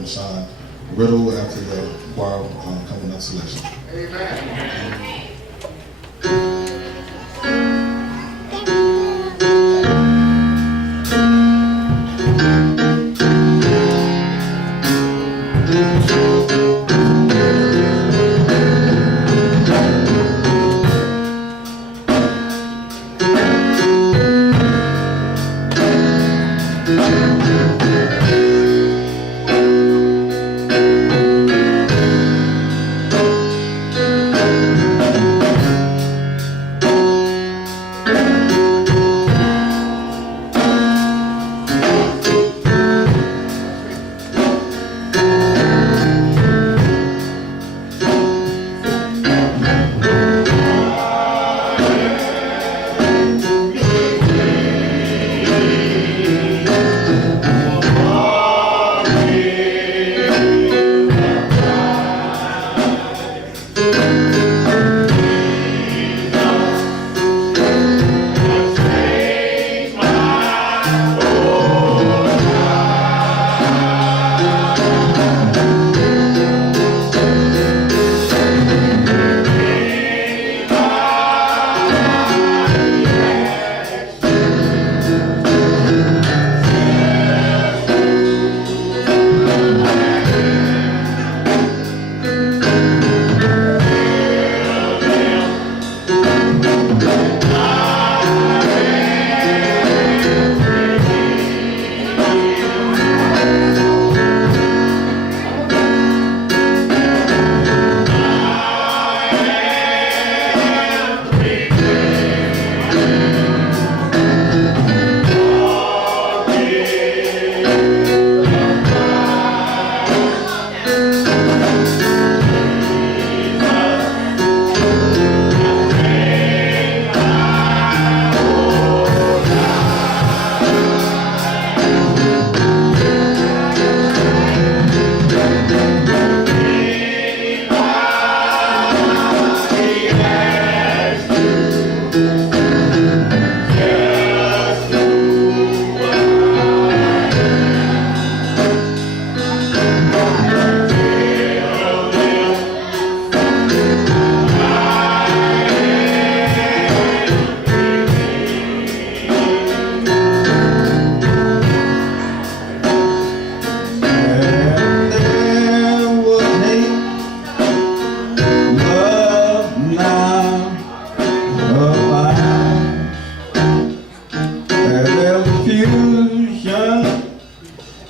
Sean Riddle after the choir coming up selection.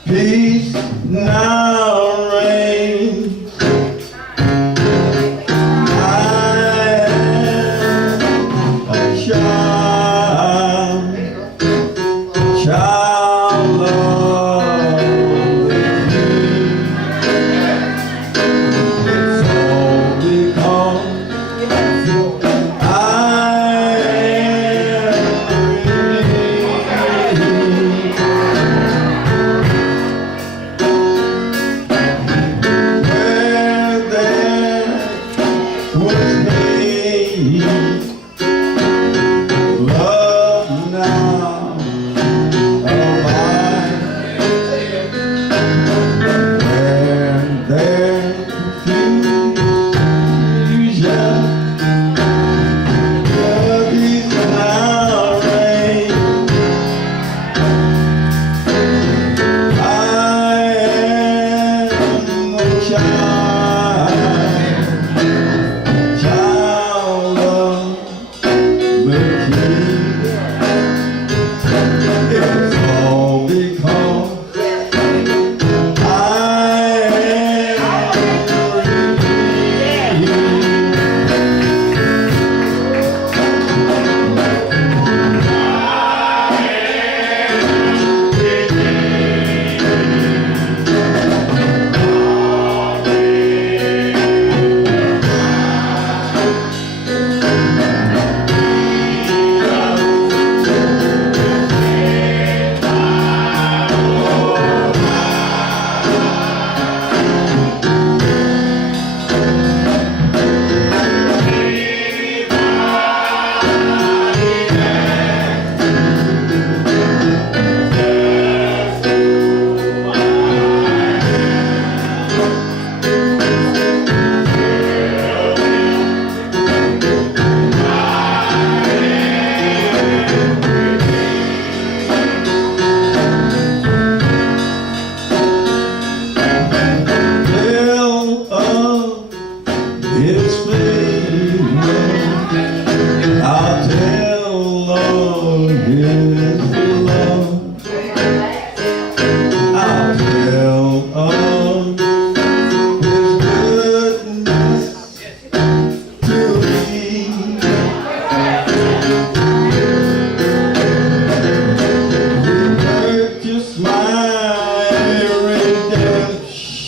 Peace now reigns. I am a child of the King. It's all because I am free. Where there was hate, love now alive. Where there's confusion, love is now reign. I am a child of the King. It's all because I am free.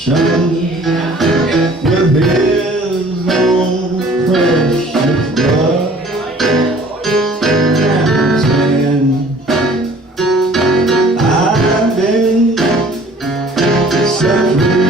redemption with his own precious blood. I've been set free.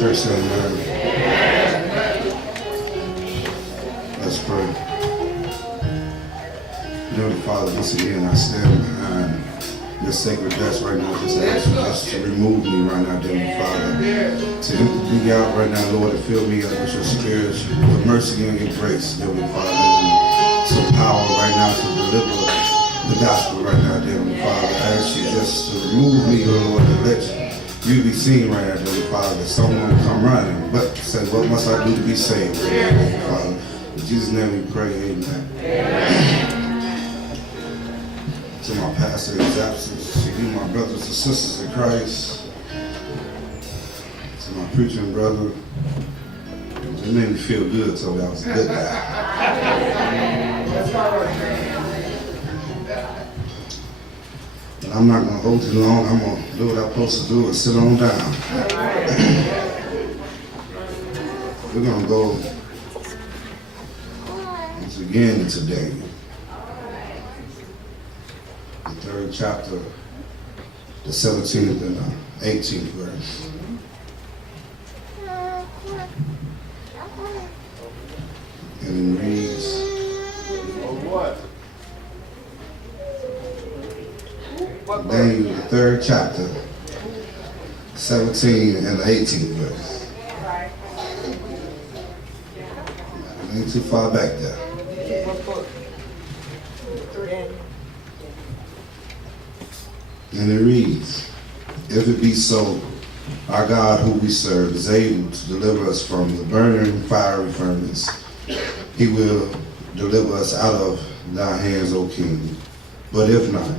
Church, amen. Let's pray. Dear Father, once again, I stand behind your sacred desk right now. Just ask you just to remove me right now, dear Father. To empty me out right now, Lord, and fill me up with your spirit, your mercy and your grace, dear Father. And some power right now to deliver the gospel right now, dear Father. I ask you just to remove me, Lord, and let you be seen right now, dear Father, that someone will come running, but say, what must I do to be saved, dear Father? In Jesus' name we pray, amen. To my pastor in his absence, to you, my brothers and sisters in Christ, to my preaching brother, it made me feel good, so I was a good guy. But I'm not going to hold too long. I'm going to do what I'm supposed to do and sit on down. We're going to go once again today. The 3rd chapter, the 17th and the 18th verse. And it reads, Daniel, the 3rd chapter, 17 and the 18th verse. I ain't too far back there. And it reads, if it be so, our God who we serve is able to deliver us from the burning fiery furnace. He will deliver us out of thy hands, O King. But if not,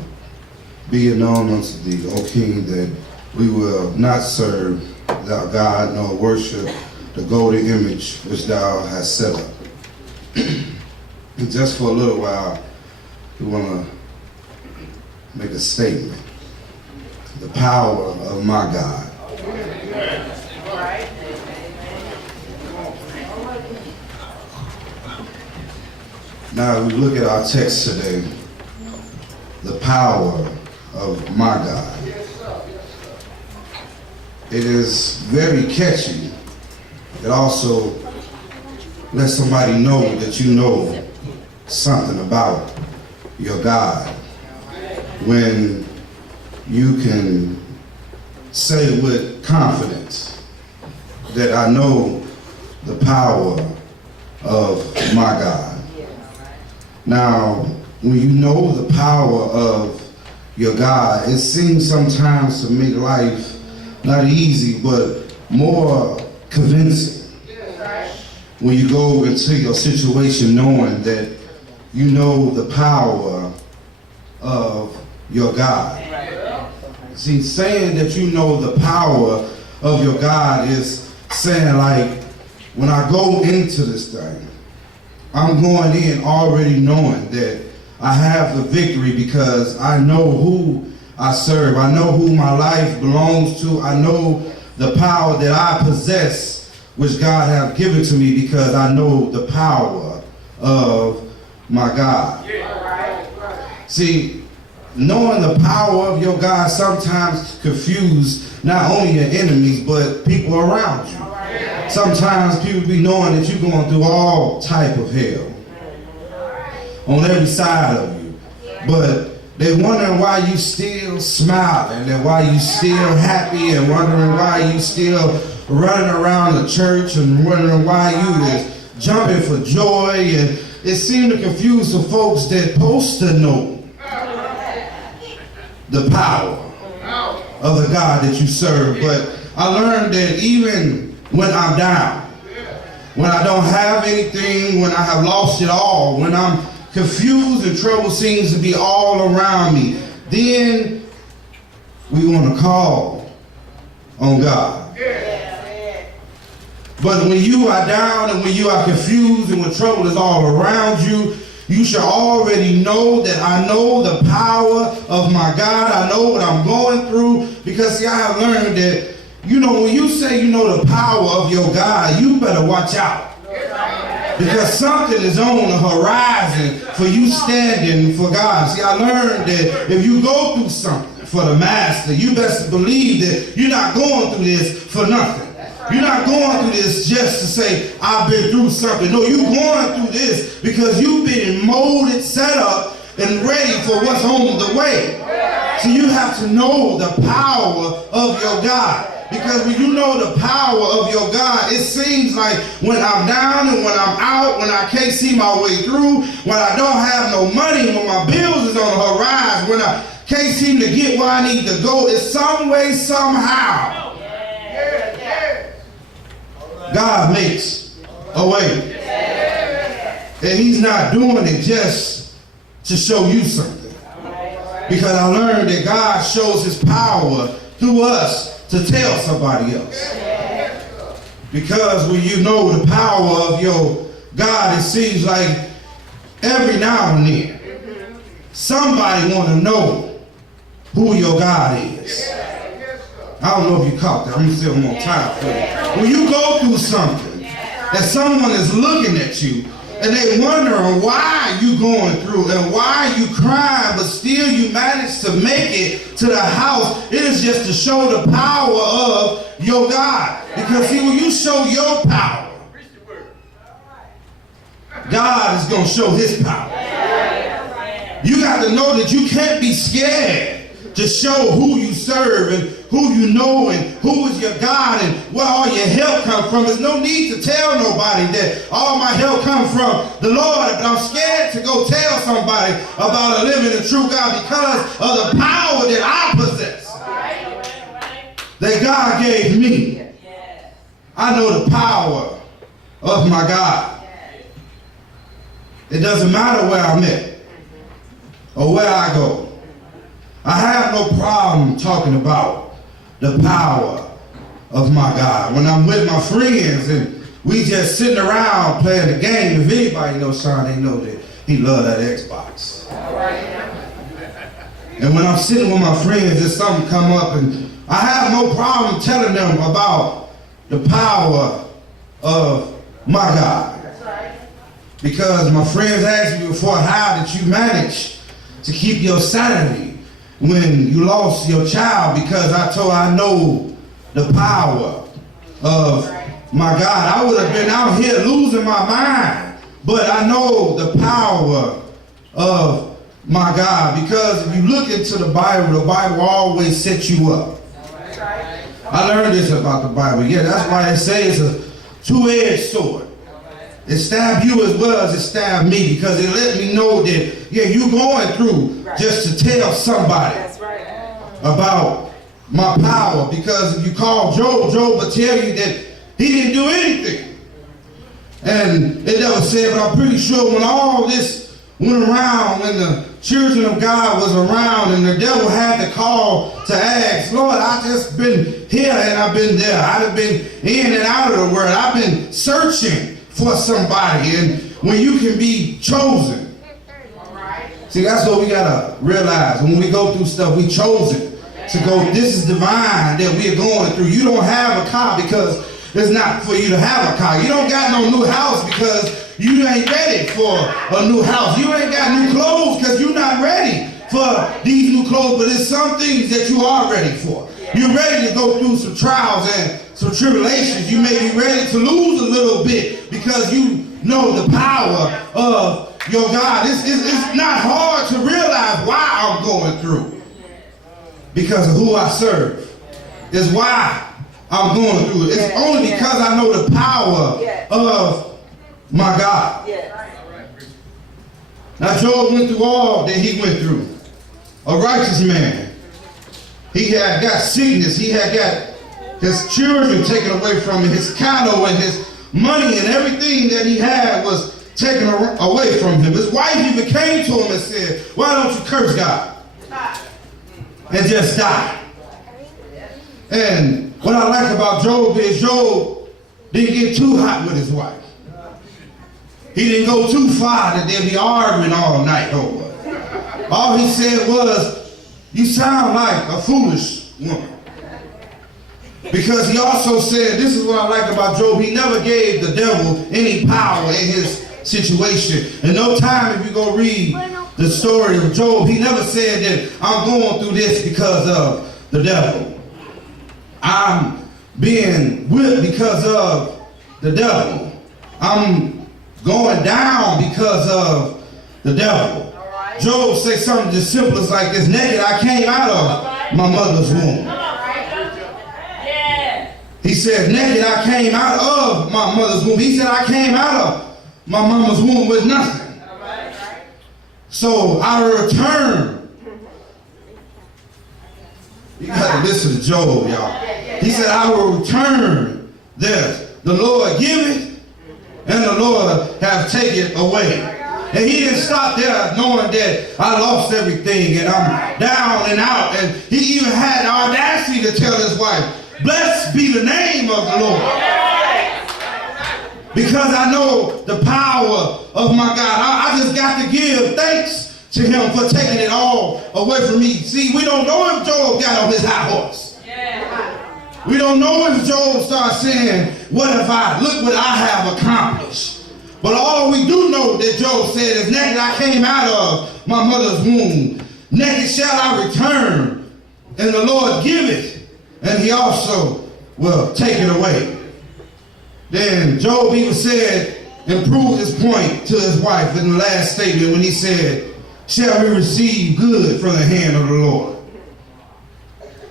be it known unto thee, O King, that we will not serve thou God, nor worship the golden image which thou hast set up. And just for a little while, we want to make a statement. The power of my God. Now, we look at our text today, the power of my God. It is very catchy. It also lets somebody know that you know something about your God. When you can say with confidence that I know the power of my God. Now, when you know the power of your God, it seems sometimes to make life not easy, but more convincing. When you go into your situation knowing that you know the power of your God. See, saying that you know the power of your God is saying, like, when I go into this thing, I'm going in already knowing that I have the victory because I know who I serve. I know who my life belongs to. I know the power that I possess, which God has given to me, because I know the power of my God. See, knowing the power of your God sometimes confuse not only your enemies, but people around you. Sometimes people be knowing that you're going through all type of hell on every side of you. But they wondering why you still smiling and why you still happy and wondering why you still running around the church and wondering why you is jumping for joy. And it seemed to confuse the folks that supposed to know the power of the God that you serve. But I learned that even when I'm down, when I don't have anything, when I have lost it all, when I'm confused and trouble seems to be all around me, then we want to call on God. But when you are down and when you are confused and when trouble is all around you, you should already know that I know the power of my God. I know what I'm going through, because see, I have learned that, you know, when you say you know the power of your God, you better watch out. Because something is on the horizon for you standing for God. See, I learned that if you go through something for the master, you best believe that you're not going through this for nothing. You're not going through this just to say, I've been through something. No, you're going through this because you've been molded, set up, and ready for what's on the way. So you have to know the power of your God. Because when you know the power of your God, it seems like when I'm down and when I'm out, when I can't see my way through, when I don't have no money, when my bills is on the horizon, when I can't seem to get where I need to go, it's some way, somehow, God makes a way. And he's not doing it just to show you something. Because I learned that God shows his power through us to tell somebody else. Because when you know the power of your God, it seems like every now and then somebody want to know who your God is. I don't know if you caught that. I'm going to say it one more time for you. When you go through something that someone is looking at you and they wondering why you going through and why you crying, but still you manage to make it to the house, it is just to show the power of your God. Because see, when you show your power, God is going to show his power. You got to know that you can't be scared to show who you serve and who you know and who is your God and where all your help comes from. There's no need to tell nobody that all my help comes from the Lord, but I'm scared to go tell somebody about a living and true God because of the power that I possess, that God gave me. I know the power of my God. It doesn't matter where I'm at or where I go. I have no problem talking about the power of my God. When I'm with my friends and we just sitting around playing the game, if anybody knows Sean, they know that he loves that Xbox. And when I'm sitting with my friends and something come up, and I have no problem telling them about the power of my God. Because my friends asked me before, how did you manage to keep your sanity when you lost your child? Because I told I know the power of my God. I would have been out here losing my mind, but I know the power of my God. Because if you look into the Bible always sets you up. I learned this about the Bible. Yeah, that's why it says it's a two-edged sword. It stabbed you as well as it stabbed me, because it let me know that, yeah, you're going through just to tell somebody about my power. Because if you call Job will tell you that he didn't do anything. And it never said, but I'm pretty sure when all this went around, when the children of God was around and the devil had to call to ask, Lord, I've just been here and I've been there. I've been in and out of the world. I've been searching for somebody. And when you can be chosen. See, that's what we got to realize. When we go through stuff, we chosen to go, this is divine that we are going through. You don't have a car because it's not for you to have a car. You don't got no new house because you ain't ready for a new house. You ain't got new clothes because you're not ready for these new clothes. But there's some things that you are ready for. You're ready to go through some trials and some tribulations. You may be ready to lose a little bit because you know the power of your God. It's not hard to realize why I'm going through. Because of who I serve. It's why I'm going through it. It's only because I know the power of my God. Now Job went through all that he went through. A righteous man. He had got sickness. He had got his children taken away from him. His cattle and his money and everything that he had was taken away from him. His wife even came to him and said, why don't you curse God and just die? And what I like about Job is Job didn't get too hot with his wife. He didn't go too far that they'd be arguing all night over. All he said was, you sound like a foolish woman. Because he also said, this is what I like about Job, he never gave the devil any power in his situation. And no time if you go read the story of Job, he never said that I'm going through this because of the devil. I'm being whipped because of the devil. I'm going down because of the devil. Job says something as simple as like this: naked I came out of my mother's womb. He said, naked I came out of my mother's womb. He said, I came out of my mama's womb with nothing. So I return. You got to listen to Job, y'all. He said, I will return this. The Lord giveth, and the Lord hath taken away. And he didn't stop there knowing that I lost everything and I'm down and out. And he even had the audacity to tell his wife, blessed be the name of the Lord. Because I know the power of my God. I just got to give thanks to him for taking it all away from me. See, we don't know if Job got on his high horse. We don't know if Job starts saying, what if look what I have accomplished. But all we do know that Job said is, naked I came out of my mother's womb. Naked shall I return. And the Lord giveth, and he also will take it away. Then Job even said and proved his point to his wife in the last statement when he said, shall we receive good from the hand of the Lord?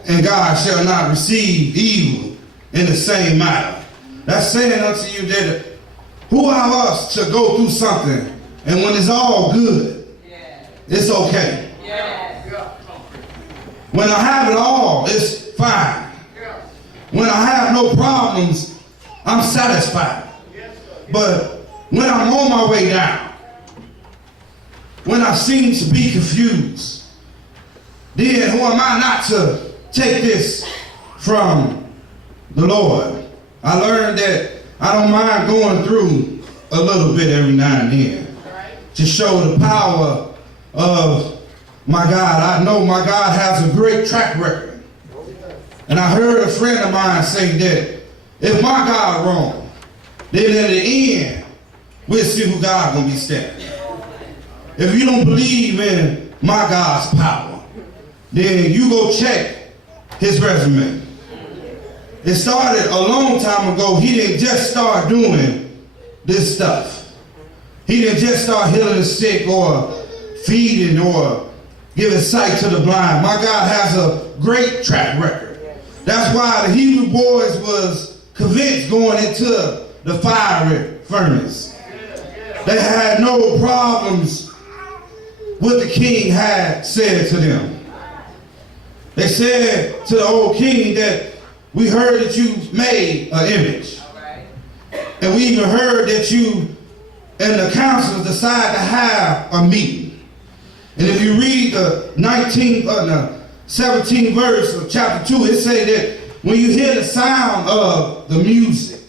And God shall not receive evil in the same matter. That's saying unto you that who are us to go through something and when it's all good, it's okay. When I have it all, it's fine. When I have no problems, I'm satisfied. But when I'm on my way down, when I seem to be confused, then who am I not to take this from the Lord? I learned that I don't mind going through a little bit every now and then to show the power of my God. I know my God has a great track record. And I heard a friend of mine say that if my God wrong, then at the end, we'll see who God gonna be standing. If you don't believe in my God's power, then you go check his resume. It started a long time ago. He didn't just start doing this stuff. He didn't just start healing the sick or feeding or giving sight to the blind. My God has a great track record. That's why the Hebrew boys was convinced going into the fiery furnace. They had no problems what the king had said to them. They said to the old king that we heard that you made an image. And we even heard that you and the council decided to have a meeting. And if you read the 17th verse of chapter 2, it says that when you hear the sound of the music,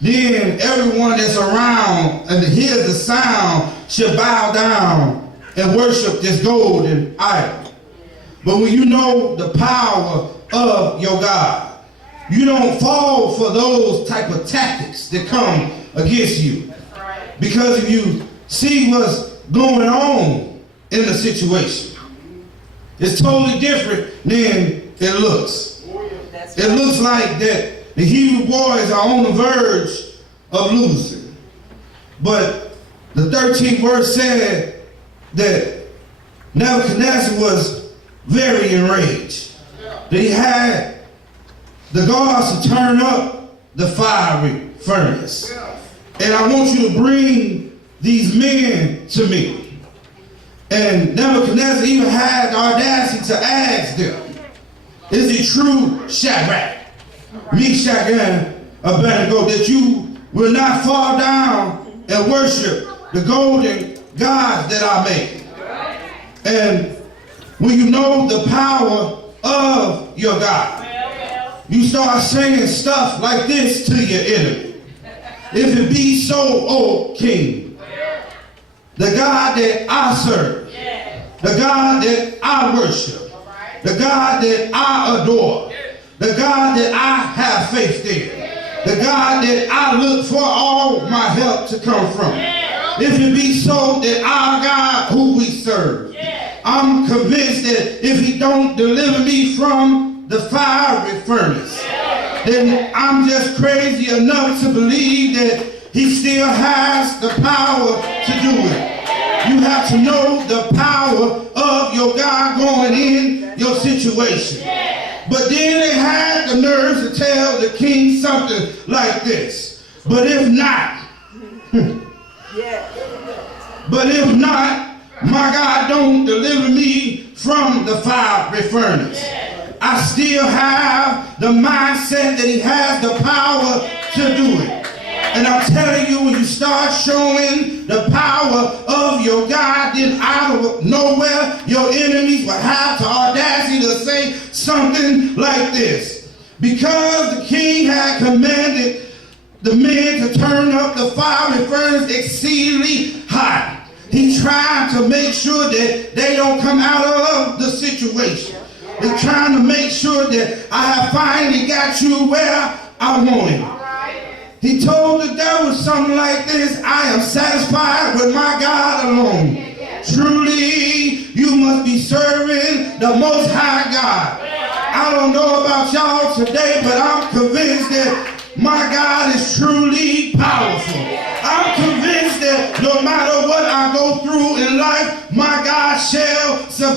then everyone that's around and hears the sound should bow down and worship this golden idol. But when you know the power of your God, you don't fall for those type of tactics that come against you. Because if you see what's going on in the situation, it's totally different than it looks. It looks like that the Hebrew boys are on the verge of losing. But the 13th verse said that Nebuchadnezzar was very enraged. That he had the guards to turn up the fiery furnace. And I want you to bring these men to me. And Nebuchadnezzar even had the audacity to ask them, is it true, Shadrach, Meshach, and Abednego, that you will not fall down and worship the golden gods that I made? And when you know the power of your God, you start saying stuff like this to your enemy. If it be so, O king, the God that I serve, the God that I worship, the God that I adore, the God that I have faith in, the God that I look for all my help to come from. If it be so that our God who we serve, I'm convinced that if he don't deliver me from the fiery furnace, then I'm just crazy enough to believe that he still has the power to do it. You have to know the power of your God going in your situation. But then they had the nerves to tell the king something like this. But if not, my God don't deliver me from the fiery furnace, I still have the mindset that he has the power to do it. And I'm telling you, when you start showing the power of your God, then out of nowhere, your enemies will have the audacity to say something like this. Because the king had commanded the men to turn up the fiery furnace exceedingly hot, he tried to make sure that they don't come out of the situation. They're trying to make sure that I have finally got you where I want it. He told the devil something like this: I am satisfied with my God alone. Truly, you must be serving the Most High God. I don't know about y'all today, but I'm convinced that my God is truly powerful. I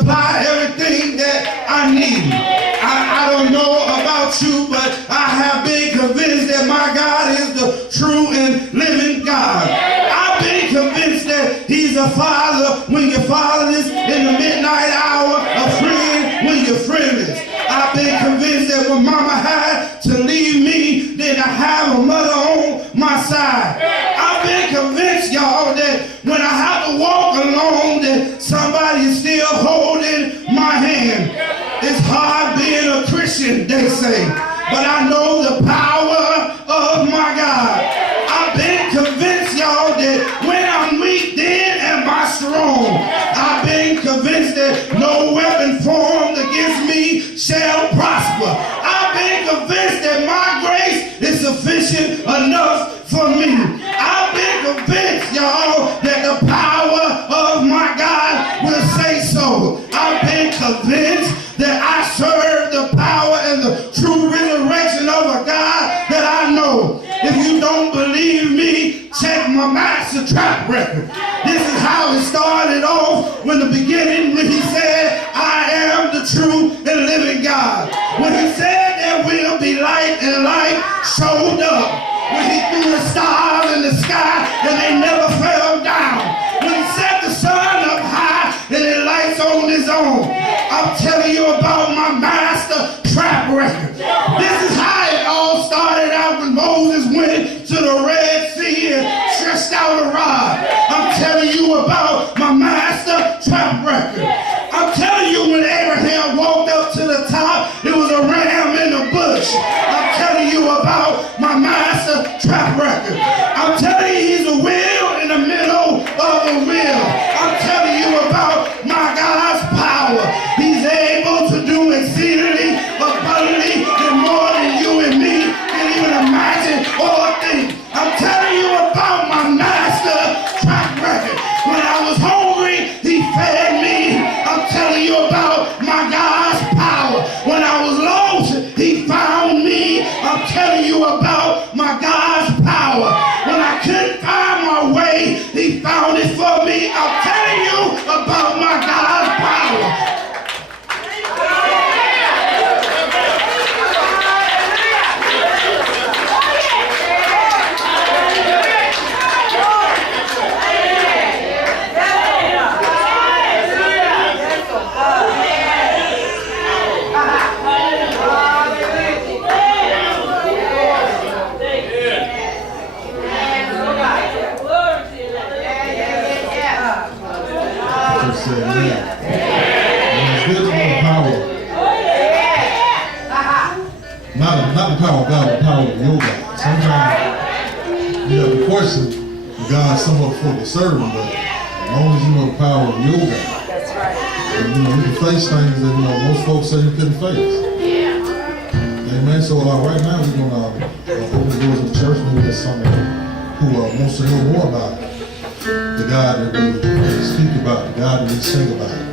supply everything that I need. I don't know about you, but I have been convinced that my God is the true and living God. I've been convinced that he's a father when you're fatherless, in the midnight hour, a friend when you're friendless. I've been convinced that when mama had to leave me, then I have a mother on my side. I've been convinced, y'all, that when I have to walk alone, that somebody is still holding my hand. It's hard being a Christian, they say, but I know the power of my God. I've been convinced, y'all, that when I'm weak, then am I strong. I've been convinced that no weapon formed against me shall prosper. I've been convinced that my grace is sufficient enough for me. I've been convinced, y'all, that the power of my God will say so. I've been convinced that I serve the power and the true resurrection of a God that I know. If you don't believe me, check my master track record. This is how it started off when the beginning, when he said, I am the true and living God. When he said there will be light and light showed up. When he threw the stars in the sky and they never fell down. When he set the sun up high and it lights on his own. I'm telling you about my master track record. This is how it all started out when Moses went to the Red Sea and stretched out a rod. I'm telling you about my master track record. I'm telling you when Abraham walked up to the top, it was a ram in the bush. I'm telling you about my master track record. I'm telling you he's a wheel in the middle of a wheel. I'm telling you about my God's power. He's able to do exceedingly abundantly and more than you and me can even imagine or think. I'm telling you about my master track record. When I was hungry, he fed me. I'm telling you about my God's power. When I was lost, he found me. I'm telling you about my God's power. When I couldn't find my way, he found it for me. I'm telling you about my God's power. Not the power of God, but the power of your God. Sometimes you have to question God somewhat for the servant, but as long as you know the power of your God, and, you can face things that most folks say you couldn't face. Amen. So right now we're gonna open the doors of the church. Maybe there's someone who wants to know more about the God that we speak about, the God that we sing about.